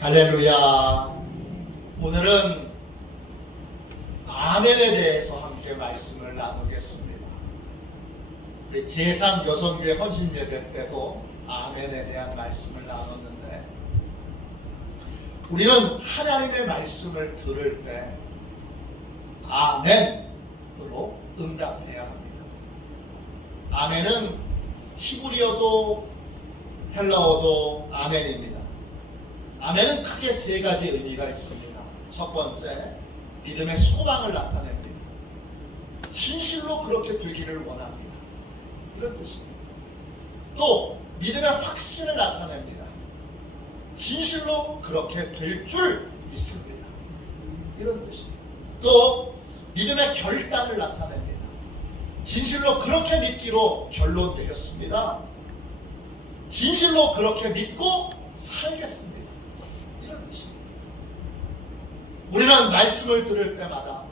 할렐루야. 오늘은 아멘에 대해서 함께 말씀을 나누겠습니다. 우리 제3 여성교회 헌신 예배 때도 아멘에 대한 말씀을 나눴는데, 우리는 하나님의 말씀을 들을 때 아멘으로 응답해야 합니다. 아멘은 히브리어도 헬라어도 아멘입니다. 아멘은 크게 세 가지 의미가 있습니다. 첫 번째, 믿음의 소망을 나타냅니다. 진실로 그렇게 되기를 원합니다. 이런 뜻이에요. 또 믿음의 확신을 나타냅니다. 진실로 그렇게 될 줄 믿습니다. 이런 뜻이에요. 또 믿음의 결단을 나타냅니다. 진실로 그렇게 믿기로 결론 내렸습니다. 진실로 그렇게 믿고 살겠습니다. 이런 뜻이에요. 우리는 말씀을 들을 때마다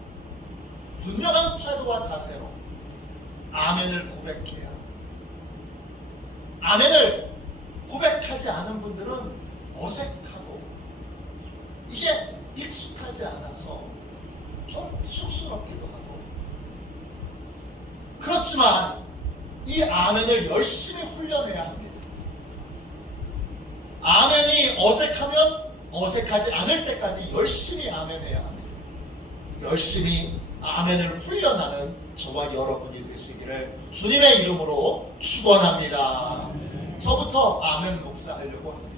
분명한 태도와 자세로 아멘을 고백해야 합니다. 아멘을 고백하지 않은 분들은 어색하고 이게 익숙하지 않아서 좀 쑥스럽기도 하고, 그렇지만 이 아멘을 열심히 훈련해야 합니다. 아멘이 어색하면 어색하지 않을 때까지 열심히 아멘해야 합니다. 열심히 아멘을 훈련하는 저와 여러분이 되시기를 주님의 이름으로 축원합니다. 저부터 아멘 목사하려고 합니다.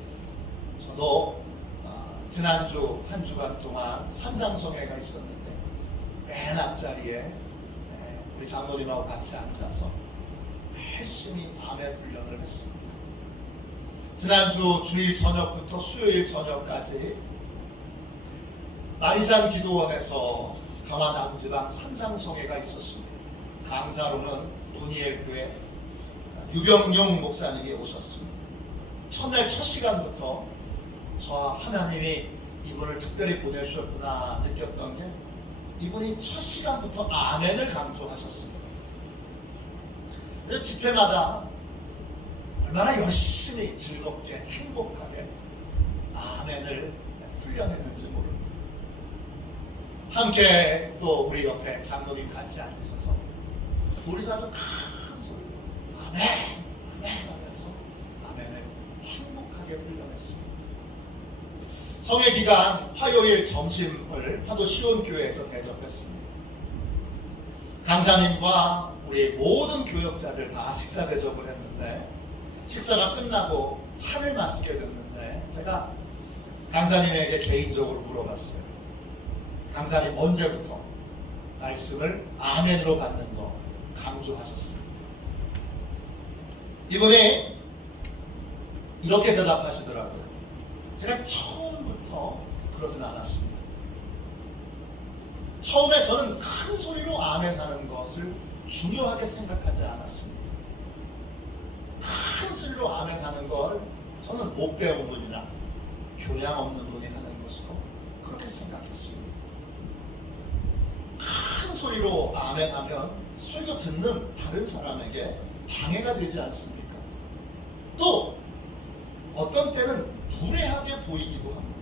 저도 지난주 한 주간 동안 산상성회가 있었는데 맨 앞자리에 우리 장로님하고 같이 앉아서 열심히 아멘 훈련을 했습니다. 지난주 주일 저녁부터 수요일 저녁까지 마리산 기도원에서 강화 남지방 산상성회가 있었습니다. 강사로는 분이엘 교회 유병용 목사님이 오셨습니다. 첫날 첫 시간부터 저 하나님이 이분을 특별히 보내주셨구나 느꼈던 게, 이분이 첫 시간부터 아멘을 강조하셨습니다. 그래서 집회마다 얼마나 열심히 즐겁게 행복하게 아멘을 훈련했는지 모릅니다. 함께 또 우리 옆에 장로님 같이 앉으셔서 둘이서 아주 큰 소리로 아멘 아멘 하면서 아멘을 행복하게 훈련했습니다. 성회 기간 화요일 점심을 화도 시온교회에서 대접했습니다. 강사님과 우리 모든 교역자들 다 식사 대접을 했는데, 식사가 끝나고 차를 마시게 됐는데 제가 강사님에게 개인적으로 물어봤어요. 강사님 언제부터 말씀을 아멘으로 받는 거 강조하셨습니까? 이분이 이렇게 대답하시더라고요. 제가 처음부터 그러진 않았습니다. 처음에 저는 큰 소리로 아멘하는 것을 중요하게 생각하지 않았습니다. 큰 소리로 아멘하는 걸 저는 못 배운 분이나 교양 없는 분이 하는 것으로 그렇게 생각했습니다. 큰 소리로 아멘하면 설교 듣는 다른 사람에게 방해가 되지 않습니까? 또 어떤 때는 무례하게 보이기도 합니다.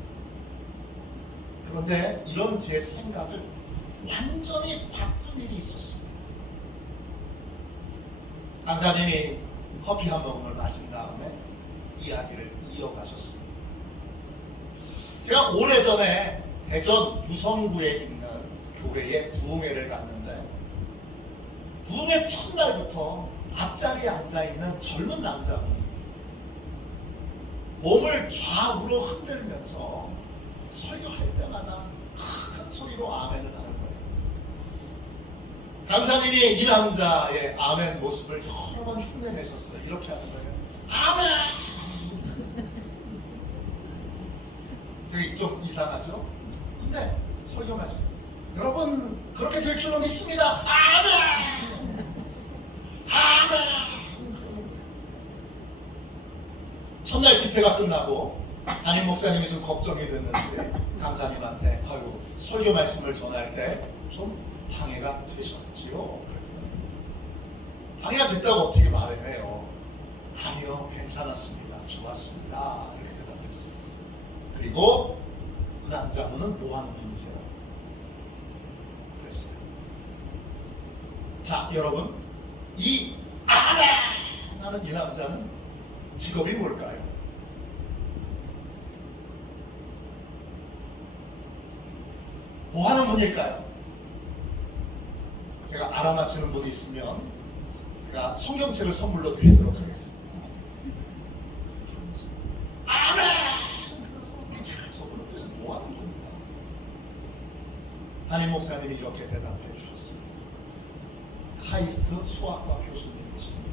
그런데 이런 제 생각을 완전히 바꾼 일이 있었습니다. 강사님이 커피 한 모금을 마신 다음에 이야기를 이어가셨습니다. 제가 오래전에 대전 유성구에 있는 교회에 부흥회를 갔는데, 부흥회 첫날부터 앞자리에 앉아있는 젊은 남자분이 몸을 좌우로 흔들면서 설교할 때마다 큰 소리로 아멘을 하는 거예요. 강사님이 이 남자의 아멘 모습을 여러 번 흉내내셨어요. 이렇게 하는 거예요. 아멘! 되게 좀 이상하죠? 근데 설교 말씀, 여러분 그렇게 될 줄로 믿습니다. 아멘! 아멘! 첫날 집회가 끝나고 담임 목사님이 좀 걱정이 됐는지 강사님한테 설교 말씀을 전할 때 좀 방해가 되셨지요? 그랬더니 방해가 됐다고 어떻게 말을 해요? 아니요, 괜찮았습니다. 좋았습니다. 이렇게 대답했어요. 그리고 그 남자분은 뭐 하는 분이세요? 그랬어요. 자, 여러분, 이 아멘 하는 이 남자는 직업이 뭘까요? 뭐 하는 분일까요? 제가 알아맞히는 분이 있으면 제가 성경책을 선물로 드리도록 하겠습니다. 아멘! 그래서 저분은 도대체 뭐 하는 분인가? 담임 목사님이 이렇게 대답해 주셨습니다. 카이스트 수학과 교수님이십니다.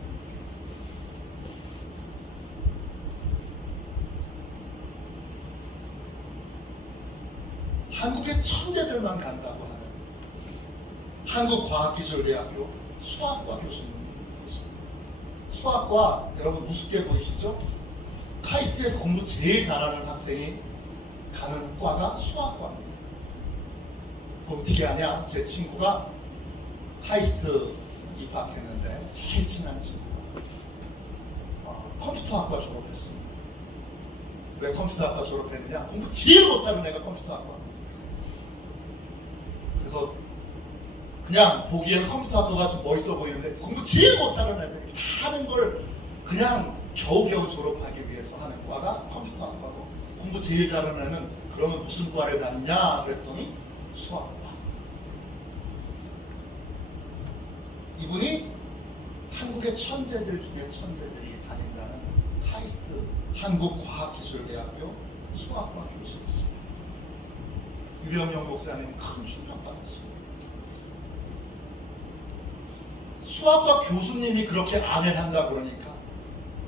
한국의 천재들만 간다고 하는 한국과학기술대학교 수학과 교수님이십니다. 수학과 여러분 우습게 보이시죠? 카이스트에서 공부 제일 잘하는 학생이 가는 과가 수학과입니다. 어떻게 하냐? 제 친구가 카이스트 입학했는데 제일 친한 친구가 컴퓨터학과 졸업했습니다. 왜 컴퓨터학과 졸업했느냐? 공부 제일 못하는 애가 컴퓨터학과. 그래서 그냥 보기에는 컴퓨터학과가 좀 멋있어 보이는데 공부 제일 못하는 애들이 다 하는 걸 그냥 겨우겨우 졸업하기 위해서 하는 과가 컴퓨터학과고, 공부 제일 잘하는 애는 그러면 무슨 과를 다니냐 그랬더니 수학과. 이분이 한국의 천재들 중에 천재들이 다닌다는 카이스트 한국과학기술대학교 수학과 교수였습니다. 유병영 목사님 큰 충격받았습니다. 수학과 교수님이 그렇게 아멘한다 그러니까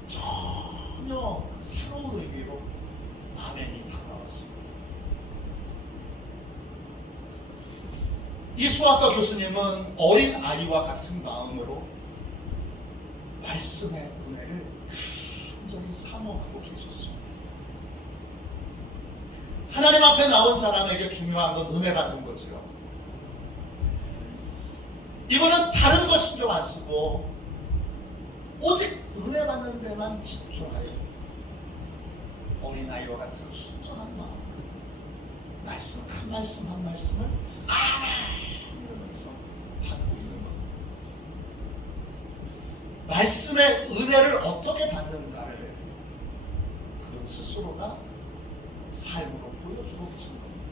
전혀 그 새로운 의미로 아멘이 다가왔습니다. 이 수학과 교수님은 어린 아이와 같은 마음으로 말씀의 은혜를 간절히 사모하고 계셨습니다. 하나님 앞에 나온 사람에게 중요한 건 은혜 받는 거죠. 이분은 다른 거 신경 안 쓰고 오직 은혜 받는 데만 집중하여 어린아이와 같은 순전한 마음으로 말씀 한 말씀 한 말씀을 아멘 이러면서 받고 있는 겁니다. 말씀의 은혜를 어떻게 받는가를 그런 스스로가 삶으로 보여주고 계신 겁니다.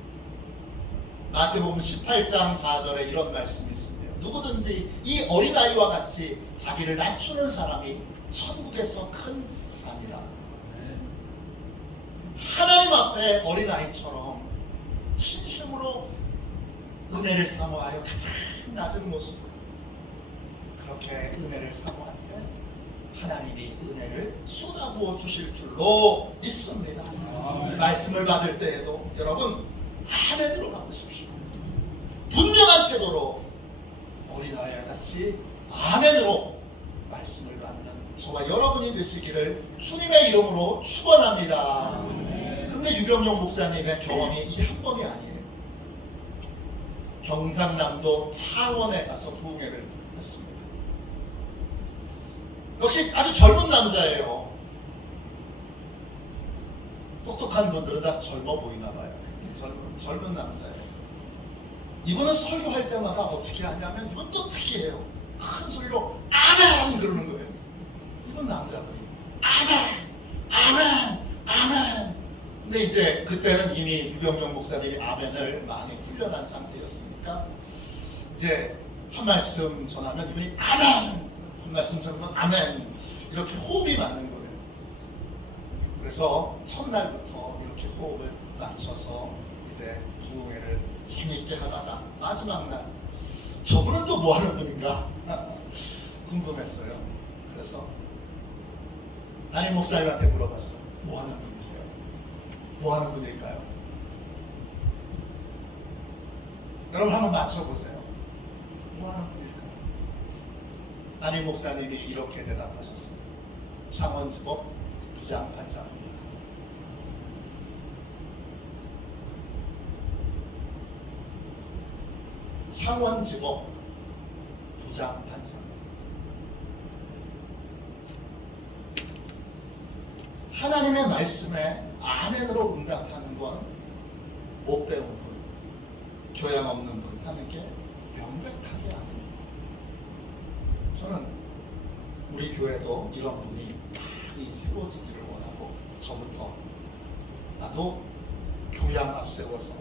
마태복음 18장 4절에 이런 말씀이 있습니다. 누구든지 이 어린아이와 같이 자기를 낮추는 사람이 천국에서 큰 자니라. 하나님 앞에 어린아이처럼 진심으로 은혜를 사모하여 가장 낮은 모습으로 그렇게 은혜를 사모할 때 하나님이 은혜를 쏟아부어 주실 줄로 믿습니다. 말씀을 받을 때에도 여러분 아멘으로 받으십시오. 분명한 태도로 어린아이와 같이 아멘으로 말씀을 받는 저와 여러분이 되시기를 주님의 이름으로 축원합니다. 근데 유병용 목사님의 경험이 이 한 번이 아니에요. 경상남도 창원에 가서 부흥회를 했습니다. 역시 아주 젊은 남자예요. 똑똑한 분들은 다 젊어 보이나 봐요. 젊은 남자예요. 이분은 설교할 때마다 어떻게 하냐면 이분 또 특이해요. 큰 소리로 아멘 그러는 거예요. 이분 남자분이 아멘 아멘 아멘. 근데 이제 그때는 이미 유병영 목사님이 아멘을 많이 훈련한 상태였으니까 이제 한 말씀 전하면 이분이 아멘, 한 말씀 전하면 아멘, 이렇게 호흡이 맞는 거예요. 그래서 첫날부터 이렇게 호흡을 맞춰서 이제 부흥회를 재미있게 하다가 마지막 날 저분은 또 뭐 하는 분인가 궁금했어요. 그래서 담임 목사님한테 물어봤어요. 뭐 하는 분이세요? 뭐 하는 분일까요? 여러분 한번 맞춰보세요. 뭐 하는 분일까요? 담임 목사님이 이렇게 대답하셨어요. 창원지법 부장판사입니다. 창원지법 부장판사입니다. 하나님의 말씀에 아멘으로 응답하는 건 못 배운 분, 교양 없는 분 하는 게 명백하게 아닙니다. 저는 우리 교회도 이런 분이 많이 세워지기를 원하고, 저부터 나도 교양 앞세워서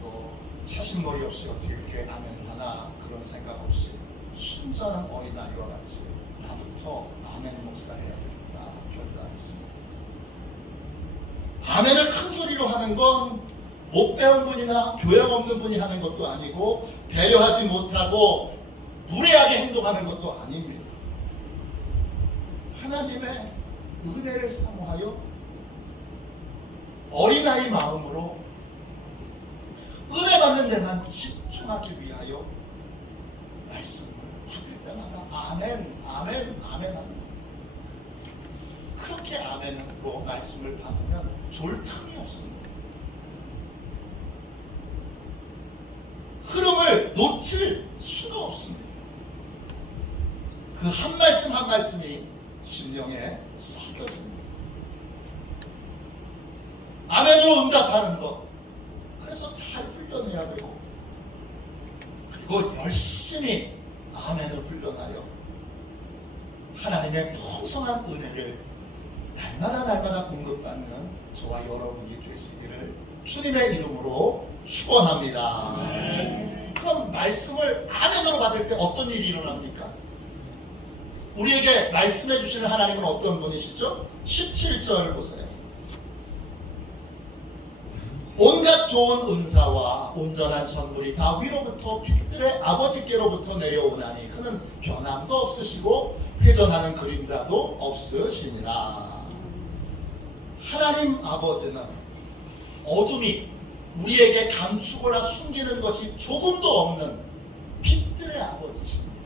또 차신머리 없이 어떻게 그렇게 아멘을 하나 그런 생각 없이 순전한 어린아이와 같이 나부터 아멘 목사 해야 되겠다 결단했습니다. 아멘을 큰 소리로 하는 건 못 배운 분이나 교양 없는 분이 하는 것도 아니고, 배려하지 못하고 무례하게 행동하는 것도 아닙니다. 하나님의 은혜를 사모하여 어린아이 마음으로 은혜 받는 데만 집중하기 위하여 말씀을 받을 때마다 아멘, 아멘, 아멘 하는 겁니다. 그렇게 아멘으로 말씀을 받으면 졸 틈이 없습니다. 흐름을 놓칠 수가 없습니다. 그 한 말씀 한 말씀이 심령에 새겨집니다. 아멘으로 응답하는 것, 그래서 잘 훈련해야 되고, 그리고 열심히 아멘을 훈련하여 하나님의 풍성한 은혜를 날마다 공급받는 저와 여러분이 되시기를 주님의 이름으로 축원합니다. 그럼 말씀을 아멘으로 받을 때 어떤 일이 일어납니까? 우리에게 말씀해 주시는 하나님은 어떤 분이시죠? 17절 보세요. 온갖 좋은 은사와 온전한 선물이 다 위로부터 빛들의 아버지께로부터 내려오나니 그는 변함도 없으시고 회전하는 그림자도 없으시니라. 하나님 아버지는 어둠이 우리에게 감추거나 숨기는 것이 조금도 없는 빛들의 아버지십니다.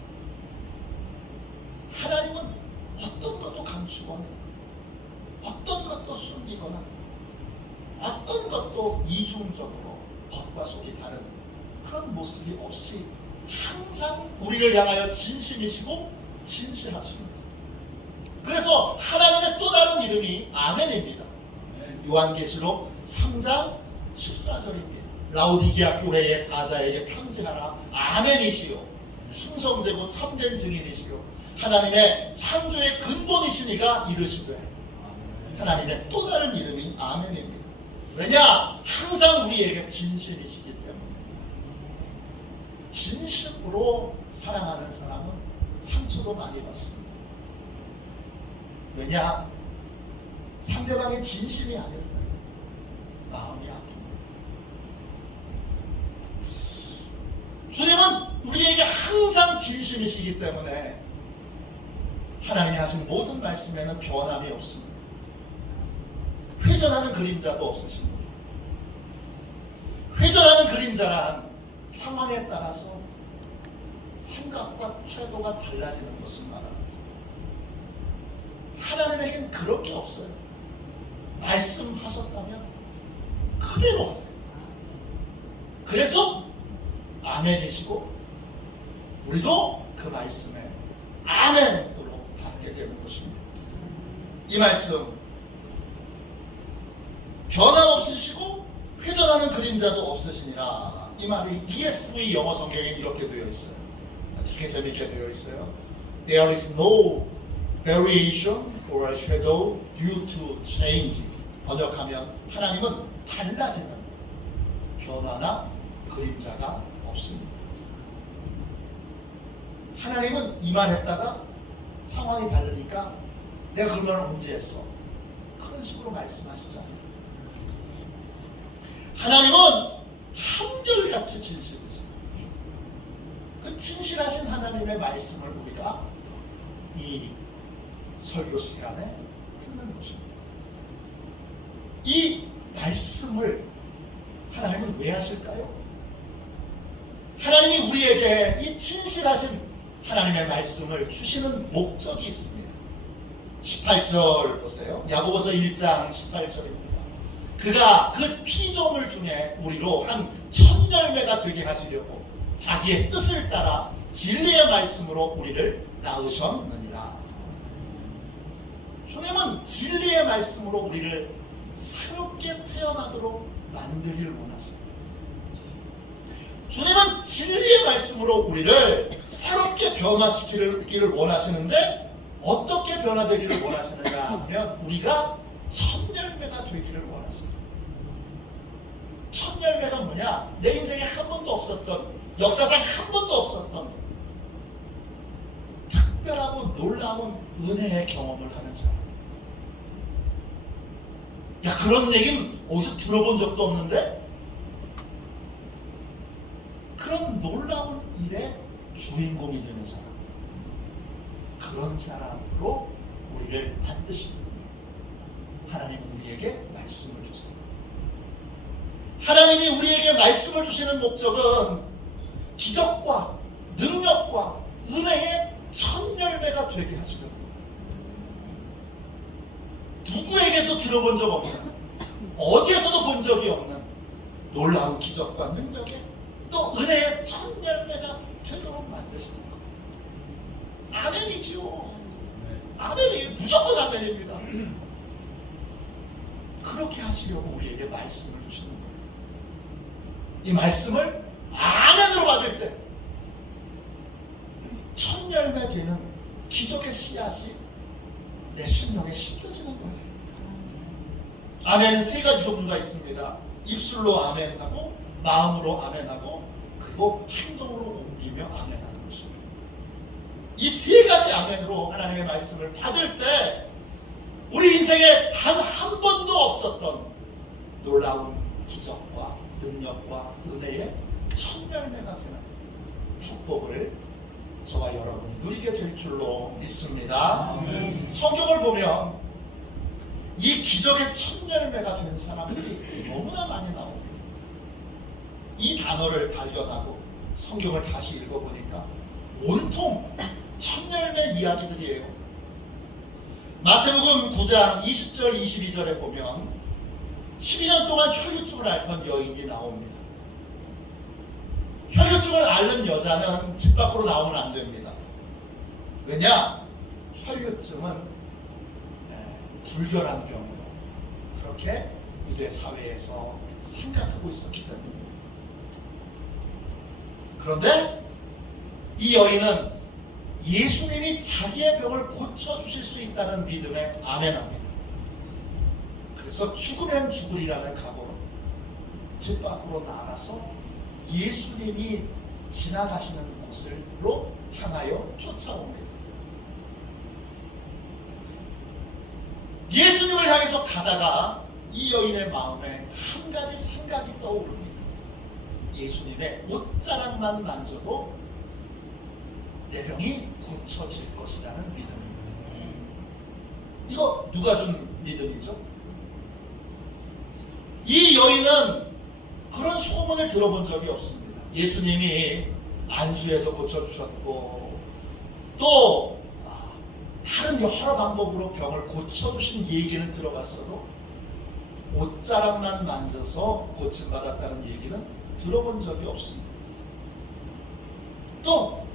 하나님은 어떤 것도 감추거나 어떤 것도 숨기거나 어떤 것도 이중적으로 겉과 속이 다른 그런 모습이 없이 항상 우리를 향하여 진심이시고 진실하십니다. 그래서 하나님의 또 다른 이름이 아멘입니다. 요한계시록 3장 14절입니다. 라오디게아 교회의 사자에게 편지하라. 아멘이시요 충성되고 참된 증인이시요 하나님의 창조의 근본이시니가 이르시되. 하나님의 또 다른 이름이 아멘입니다. 왜냐? 항상 우리에게 진심이시기 때문입니다. 진심으로 사랑하는 사람은 상처도 많이 받습니다. 왜냐? 상대방의 진심이 아닐 때 마음이 아픕니다. 주님은 우리에게 항상 진심이시기 때문에 하나님이 하신 모든 말씀에는 변함이 없습니다. 회전하는 그림자도 없으십니다. 회전하는 그림자란 상황에 따라서 생각과 태도가 달라지는 것을 말합니다. 하나님에겐 그런 게 없어요. 말씀하셨다면 그대로 하세요. 그래서 아멘이시고 우리도 그 말씀에 아멘으로 받게 되는 것입니다. 이 말씀 변함없으시고 회전하는 그림자도 없으시니라. 이 말이 ESV 영어 성경에 이렇게 되어 있어요. 되게 재밌게 되어 있어요. There is no variation or shadow due to change. 번역하면 하나님은 달라지는 변화나 그림자가 없습니다. 하나님은 이 말 했다가 상황이 다르니까 내가 그 말을 언제 했어? 그런 식으로 말씀하시잖아요. 하나님은 한결같이 진실하세요. 그 진실하신 하나님의 말씀을 우리가 이 설교 시간에 듣는 것입니다. 이 말씀을 하나님은 왜 하실까요? 하나님이 우리에게 이 진실하신 하나님의 말씀을 주시는 목적이 있습니다. 18절 보세요. 야고보서 1장 18절입니다. 그가 그 피조물 중에 우리로 한 천열매가 되게 하시려고 자기의 뜻을 따라 진리의 말씀으로 우리를 낳으셨느니라. 주님은 진리의 말씀으로 우리를 새롭게 태어나도록 만들기를 원하세요. 주님은 진리의 말씀으로 우리를 새롭게 변화시키기를 원하시는데 어떻게 변화되기를 원하시느냐 하면 우리가 첫 열매가 되기를 원하세요. 첫 열매가 뭐냐? 내 인생에 한 번도 없었던, 역사상 한 번도 없었던 특별하고 놀라운 은혜의 경험을 하는 사람. 야, 그런 얘기는 어디서 들어본 적도 없는데? 그런 놀라운 일의 주인공이 되는 사람. 그런 사람으로 우리를 만드시는 거예요. 하나님은 우리에게 말씀을 주세요. 하나님이 우리에게 말씀을 주시는 목적은 기적과 능력과 은혜의 첫 열매가 되게 하시려고. 누구에게도 들어본 적 없는, 어디에서도 본 적이 없는 놀라운 기적과 능력에 또 은혜의 첫 열매가 되도록 만드시는 것. 아멘이죠. 아멘이 무조건 아멘입니다. 그렇게 하시려고 우리에게 말씀을 주시는 거예요. 이 말씀을 아멘으로 받을 때 첫 열매 되는 기적의 씨앗이 내 심령에 심겨지는 거예요. 아멘은 세 가지 종류가 있습니다. 입술로 아멘하고, 마음으로 아멘하고, 그리고 행동으로 옮기며 아멘하는 것입니다. 이 세 가지 아멘으로 하나님의 말씀을 받을 때 우리 인생에 단 한 번도 없었던 놀라운 기적과 능력과 은혜의 첫 열매가 되는 축복을 저와 여러분이 누리게 될 줄로 믿습니다. 성경을 보면 이 기적의 첫 열매가 된 사람들이 너무나 많이 나옵니다. 이 단어를 발견하고 성경을 다시 읽어보니까 온통 첫 열매 이야기들이에요. 마태복음 9장 20절 22절에 보면 12년 동안 혈류증을 앓던 여인이 나옵니다. 혈류증을 앓는 여자는 집 밖으로 나오면 안 됩니다. 왜냐? 혈류증은 불결한 병으로 그렇게 유대 사회에서 생각하고 있었기 때문입니다. 그런데 이 여인은 예수님이 자기의 병을 고쳐주실 수 있다는 믿음에 아멘합니다. 그래서 죽으면 죽으리라는 각오로 집 밖으로 나가서 예수님이 지나가시는 곳으로 향하여 쫓아옵니다. 예수님을 향해서 가다가 이 여인의 마음에 한 가지 생각이 떠오릅니다. 예수님의 옷자락만 만져도 내 병이 고쳐질 것이라는 믿음입니다. 이거 누가 준 믿음이죠? 이 여인은 그런 소문을 들어본 적이 없습니다. 예수님이 안수해서 고쳐주셨고 또 다른 여러 방법으로 병을 고쳐주신 얘기는 들어봤어도 옷자락만 만져서 고침받았다는 얘기는 들어본 적이 없습니다. 또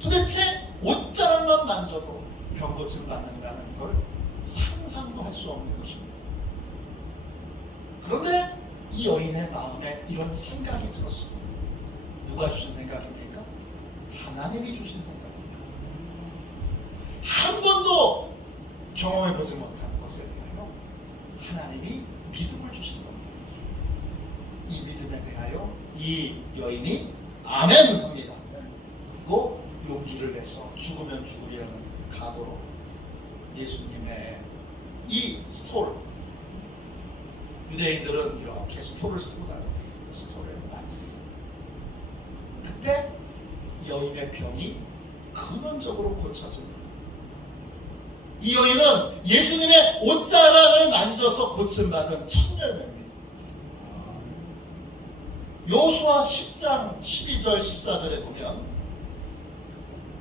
도대체 옷자락만 만져도 병 고침받는다는 걸 상상도 할 수 없는 것입니다. 그런데 이 여인의 마음에 이런 생각이 들었습니다. 누가 주신 생각입니까? 하나님이 주신 생각입니다. 한 번도 경험해보지 못한 것에 대하여 하나님이 믿음을 주신 겁니다. 이 믿음에 대하여 이 여인이 아멘 합니다. 그리고 용기를 내서 죽으면 죽으리라는 각오로 예수님의 이 스톨, 유대인들은 이렇게 스톨을 쓰고 다녀요. 스톨을 만집니다. 그때 여인의 병이 근원적으로 고쳐집니다. 이 여인은 예수님의 옷자락을 만져서 고침받은 첫 열매입니다. 여호수아 10장 12절 14절에 보면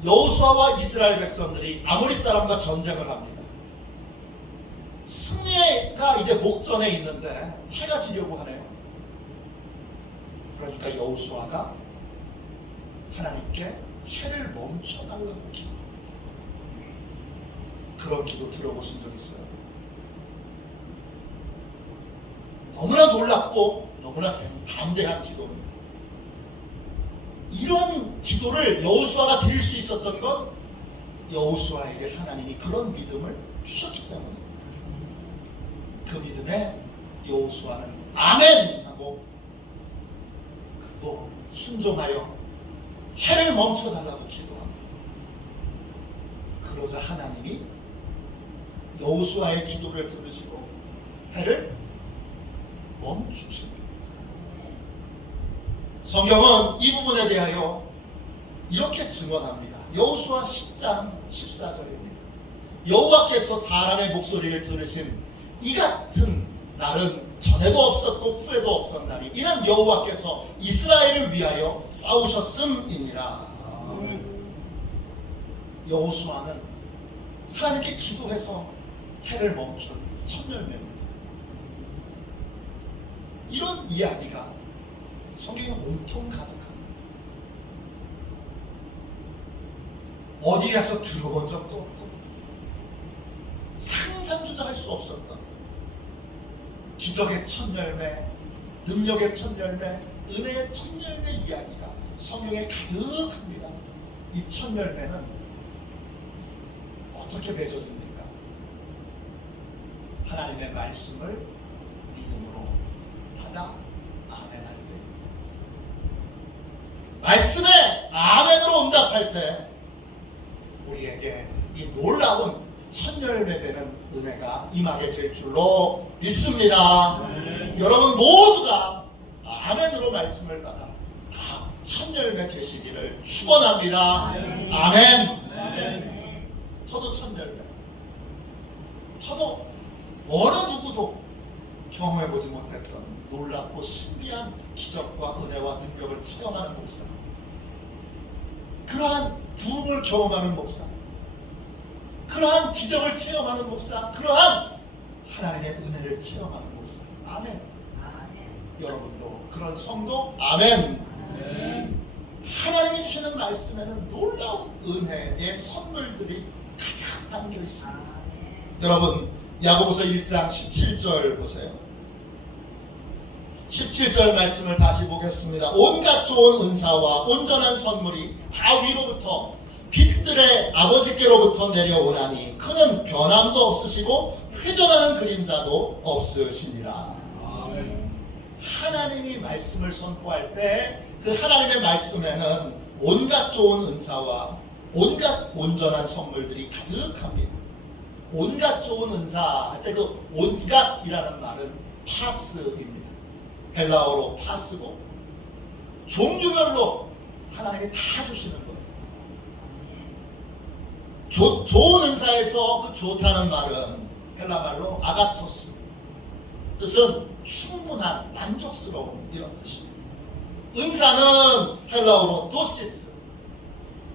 여호수아와 이스라엘 백성들이 아모리 사람과 전쟁을 합니다. 승리가 이제 목전에 있는데 해가 지려고 하네요. 그러니까 여호수아가 하나님께 해를 멈춰달라고 기도합니다. 그런 기도 들어보신 적 있어요? 너무나 놀랍고 너무나 담대한 기도입니다. 이런 기도를 여호수아가 드릴 수 있었던 건 여호수아에게 하나님이 그런 믿음을 주셨기 때문입니다. 그 믿음에 여호수아는 아멘 하고 그리고 순종하여 해를 멈춰달라고 기도합니다. 그러자 하나님이 여호수아의 기도를 들으시고 해를 멈추십니다. 성경은 이 부분에 대하여 이렇게 증언합니다. 여호수아 10장 14절입니다. 여호와께서 사람의 목소리를 들으신 이 같은 날은 전에도 없었고 후에도 없었나니 이는 여호와께서 이스라엘을 위하여 싸우셨음이니라. 여호수아는 하나님께 기도해서 해를 멈춘 첫 열매입니다. 이런 이야기가 성경에 온통 가득합니다. 어디 가서 들어본 적도 없고 상상조차 할 수 없었던 기적의 첫 열매, 능력의 첫 열매, 은혜의 첫 열매 이야기가 성경에 가득합니다. 이 첫 열매는 어떻게 맺어집니까? 하나님의 말씀을 믿음으로 받아 아멘하게 됩니다. 말씀에 아멘으로 응답할 때 우리에게 이 놀라운 첫 열매 되는 은혜가 임하게 될 줄로 믿습니다. 여러분 모두가 아멘으로 말씀을 받아 다 첫 열매 되시기를 축원합니다. 아멘. 아멘. 저도 첫 열매. 저도 어느 누구도 경험해보지 못했던 놀랍고 신비한 기적과 은혜와 능력을 체험하는 목사, 그러한 부흥을 경험하는 목사, 그러한 기적을 체험하는 목사, 그러한 하나님의 은혜를 체험하는 목사. 아멘. 여러분도 그런 성도? 아멘. 하나님이 주시는 말씀에는 놀라운 은혜의 선물들이 가득 담겨 있습니다. 여러분 야고보서 1장 17절 보세요. 17절 말씀을 다시 보겠습니다. 온갖 좋은 은사와 온전한 선물이 다 위로부터 빛들의 아버지께로부터 내려오나니 그는 변함도 없으시고 회전하는 그림자도 없으시니라. 하나님이 말씀을 선포할 때 그 하나님의 말씀에는 온갖 좋은 은사와 온갖 온전한 선물들이 가득합니다. 온갖 좋은 은사 할 때 그 온갖이라는 말은 파스입니다. 헬라어로 파스고 종류별로 하나님이 다 주시는 거예요. 좋은 은사에서 그 좋다는 말은 헬라 말로 아가토스, 뜻은 충분한 만족스러운 이런 뜻입니다. 은사는 헬라어로 도시스,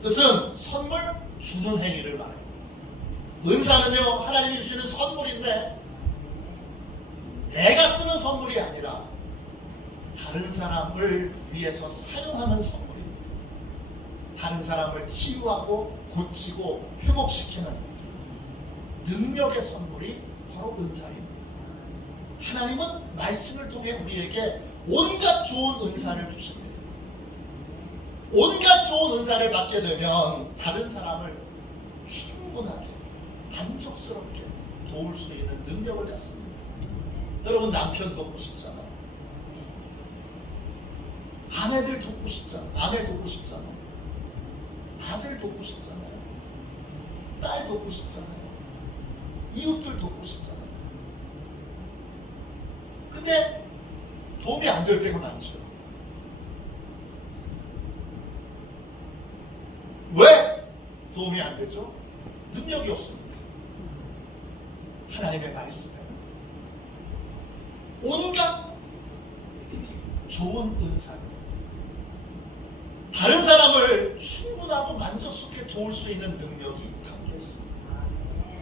뜻은 선물 주는 행위를 말해요. 은사는요 하나님이 주시는 선물인데 내가 쓰는 선물이 아니라 다른 사람을 위해서 사용하는 선물입니다. 다른 사람을 치유하고 고치고 회복시키는 능력의 선물이 바로 은사입니다. 하나님은 말씀을 통해 우리에게 온갖 좋은 은사를 주십니다. 온갖 좋은 은사를 받게 되면 다른 사람을 충분하게 만족스럽게 도울 수 있는 능력을 갖습니다. 여러분 남편 돕고 싶잖아요. 아내들 돕고 싶잖아요. 아내 돕고 싶잖아요. 아들 돕고 싶잖아요. 딸 돕고 싶잖아요. 이웃들 돕고 싶잖아요. 근데 도움이 안 될 때가 많죠. 왜 도움이 안 되죠? 능력이 없습니다. 하나님의 말씀에는 온갖 좋은 은사들, 다른 사람을 충분하고 만족스럽게 도울 수 있는 능력이 담겨 있습니다.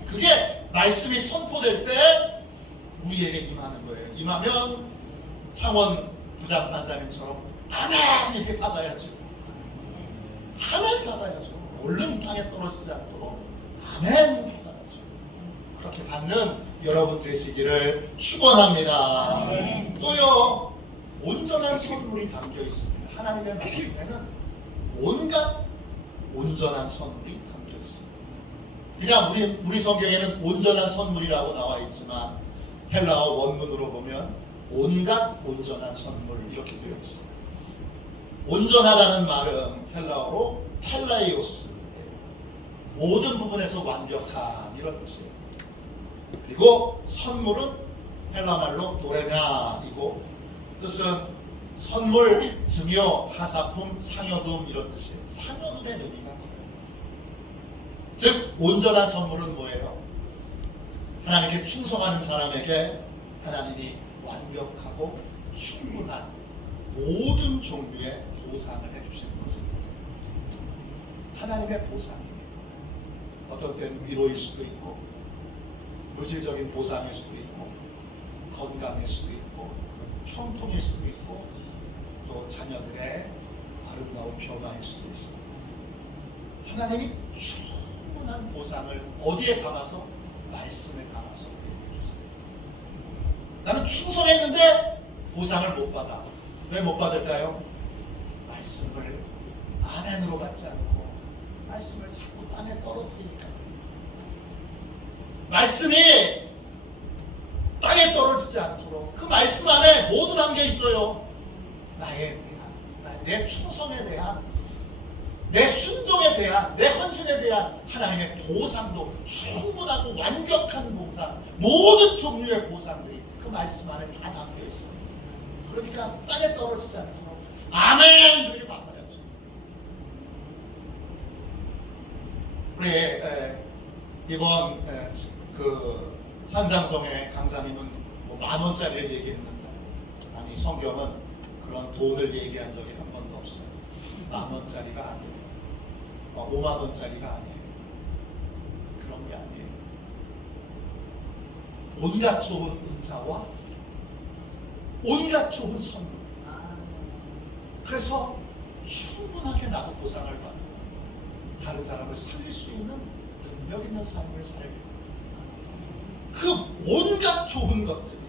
그게 말씀이 선포될 때 우리에게 임하는 거예요. 임하면 창원 부장판사님처럼 아멘 이렇게 받아야죠. 아멘 받아야죠. 얼른 땅에 떨어지지 않도록 아멘 받아야죠. 받는 여러분 되시기를 축원합니다. 또요, 온전한 선물이 담겨 있습니다. 하나님의 말씀에는 온갖 온전한 선물이 담겨 있습니다. 그냥 우리 성경에는 온전한 선물이라고 나와 있지만 헬라어 원문으로 보면 온갖 온전한 선물 이렇게 되어 있어요. 온전하다는 말은 헬라어로 텔라이오스예요. 모든 부분에서 완벽한 이런 뜻이에요. 그리고 선물은 헬라말로 도레냐이고 뜻은 선물, 증여, 하사품, 상여둠 이런 뜻이에요. 상여둠의 의미가 커요. 즉 온전한 선물은 뭐예요? 하나님께 충성하는 사람에게 하나님이 완벽하고 충분한 모든 종류의 보상을 해주시는 것입니다. 하나님의 보상이에요. 어떤 때는 위로일 수도 있고 물질적인 보상일 수도 있고 건강일 수도 있고 형통일 수도 있고 또 자녀들의 아름다운 변화일 수도 있습니다. 하나님이 충분한 보상을 어디에 담아서? 말씀에 담아서 우리에게 주세요. 나는 충성했는데 보상을 못 받아. 왜 못 받을까요? 말씀을 아멘으로 받지 않고 말씀을 자꾸 땅에 떨어뜨리니까. 말씀이 땅에 떨어지지 않도록 그 말씀 안에 모두 담겨 있어요. 나에 대한, 내 충성에 대한, 내 순종에 대한, 내 헌신에 대한 하나님의 보상도 충분하고 완벽한 보상, 모든 종류의 보상들이 그 말씀 안에 다 담겨 있어요. 그러니까 땅에 떨어지지 않도록 아멘 그렇게 받아야죠. 우리 이번 그 산상성의 강사님은 뭐 10,000원짜리를 얘기했는데, 아니 성경은 그런 돈을 얘기한 적이 한 번도 없어요. 10,000원짜리가 아니에요. 50,000원짜리가 아니에요. 그런 게 아니에요. 온갖 좋은 은사와 온갖 좋은 선물. 그래서 충분하게 나도 보상을 받고 다른 사람을 살릴 수 있는 능력 있는 삶을 살게. 그 온갖 좋은 것들이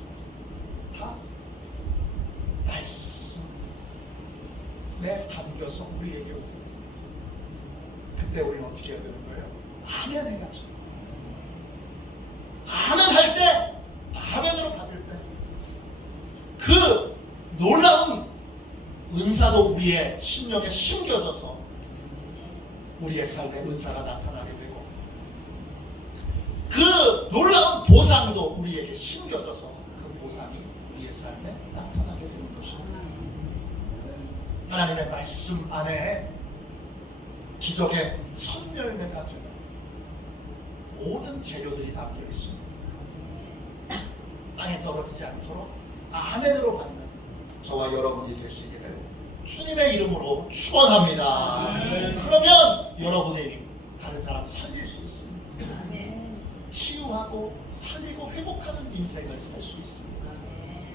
다 말씀에 담겨서 우리에게 오게 됩니다. 그때 우리는 어떻게 해야 되는 거예요? 아멘 해가지고 아멘 할 때, 아멘으로 받을 때 그 놀라운 은사도 우리의 심령에 심겨져서 우리의 삶에 은사가 나타나게 되고, 그 놀라운 보상도 우리에게 심겨져서 그 보상이 우리의 삶에 나타나게 되는 것입니다. 하나님의 말씀 안에 기적의 첫 열매가 되는 모든 재료들이 담겨 있습니다. 땅에 떨어지지 않도록 아멘으로 받는 저와 여러분이 되시기를 주님의 이름으로 축원합니다. 그러면 여러분이 다른 사람 살릴 수 있습니다. 치유하고 살리고 회복하는 인생을 살 수 있습니다.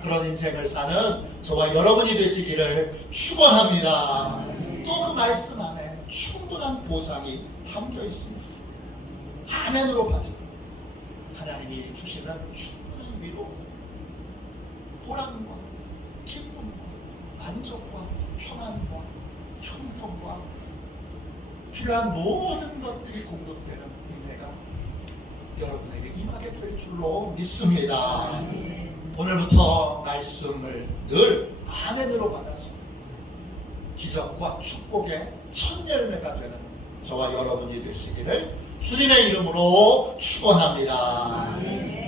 그런 인생을 사는 저와 여러분이 되시기를 축원합니다. 또 그 말씀 안에 충분한 보상이 담겨 있습니다. 아멘으로 받으면 하나님이 주시는 충분한 위로, 보람과 기쁨과 만족과 평안과 형통과 필요한 모든 것들이 공급되는 은혜가 여러분에게 임하게 될 줄로 믿습니다. 오늘부터 말씀을 늘 아멘으로 받아서 기적과 축복의 첫 열매가 되는 저와 여러분이 되시기를 주님의 이름으로 축원합니다.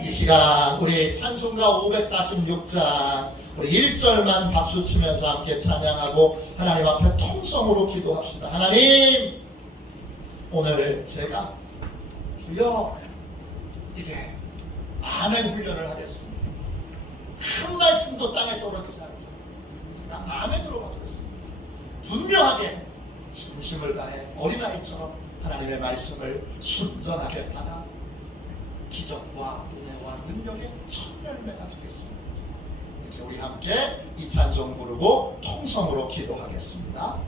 이 시간 우리 찬송가 546장 우리 1절만 박수 치면서 함께 찬양하고 하나님 앞에 통성으로 기도합시다. 하나님, 오늘 제가 주여 이제 아멘 훈련을 하겠습니다. 한 말씀도 땅에 떨어지지 않도록 제가 아멘으로 받겠습니다. 분명하게 진심을 다해 어린아이처럼 하나님의 말씀을 순전하게 받아 기적과 은혜와 능력의 첫 열매가 되겠습니다. 이렇게 우리 함께 이 찬송 부르고 통성으로 기도하겠습니다.